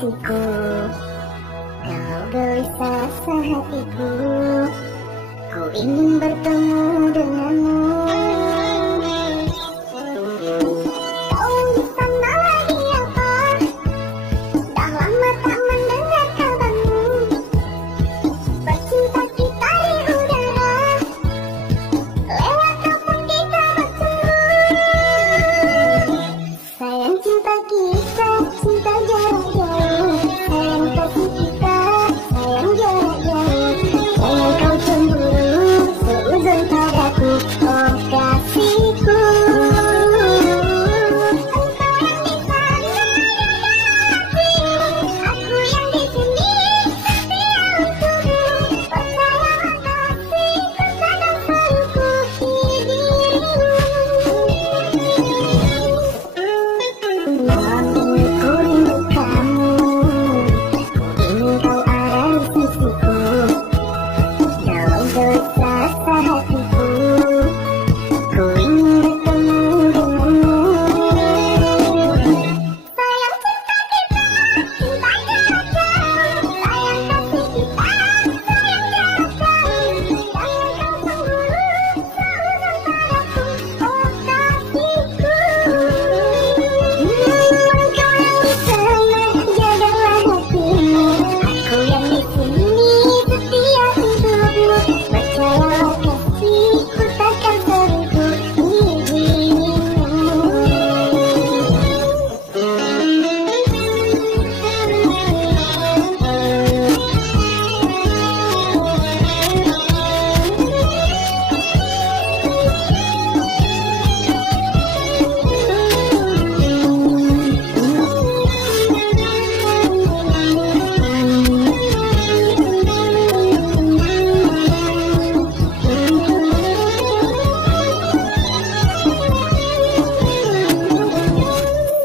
kasihku, kau gelisah sehatiku. Ku ingin bertemu denganmu. Kau di sana lagi apa? Dah lama tak mendengar kabarmu. Bercinta kita di udara, lewat telepon kita bertemu. Sayang cinta kita, cinta jarak jauh. Sayang kasih kita, sayang jarak jauh. Jangan kau cemburu, seuzon padaku, oh kasihku. Engkau yang di sana, aku yang di sini. Percayalah kasihku takkan selingkuh di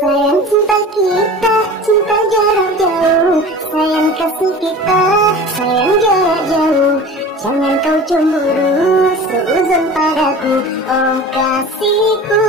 Sayang cinta kita, cinta jarak jauh. Sayang kasih kita, sayang jarak jauh. Jangan kau cemburu, seuzon padaku, oh kasihku.